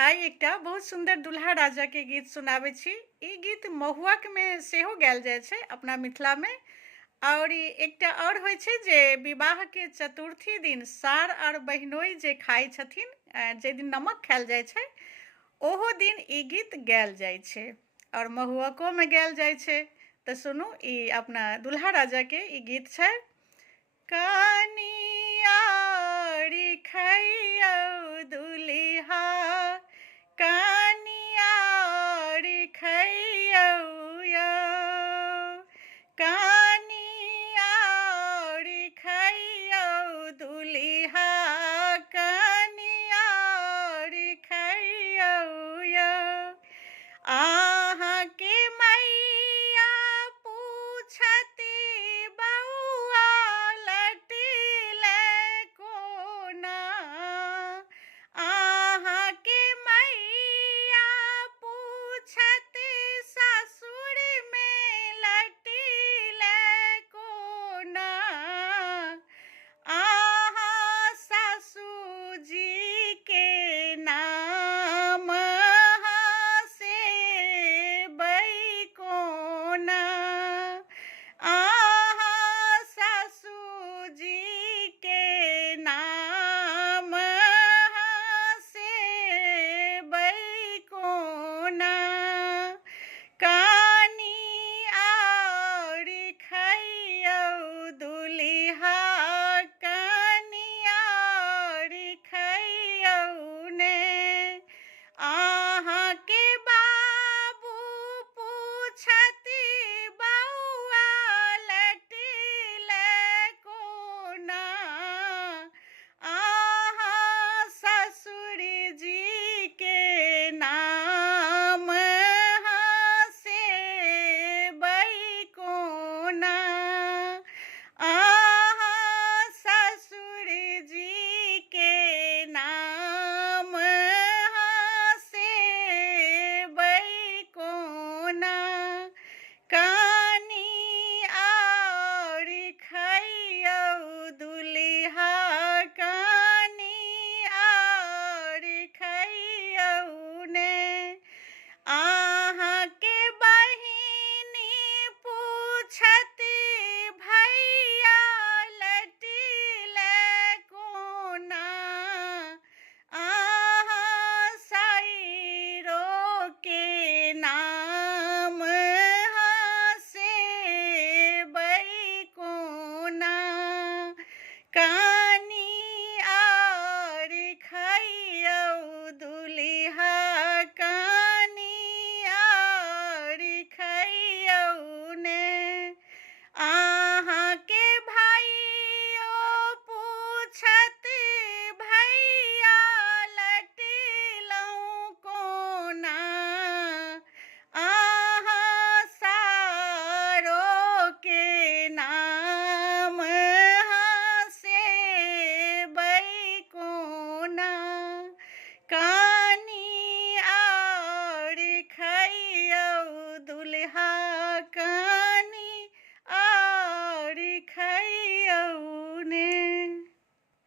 आइ एकटा बहुत सुंदर दुल्हा राजा के गीत सुनाबै छी। ई गीत महुआक में सेहो गायल जाइ छै अपना मिथिला में। और ई एकटा और होइ छै जे विवाह के चतुर्थी दिन सार और बहिनोई जे खाइ छथिन, जे दिन नमक खायल जाइ छै, ओहो दिन ई गीत गायल जाइ छै और महुआको में गायल जाइ छै। तऽ सुनू, ई अपना दुल्हा राजा के ई गीत छै। कनियारी खैया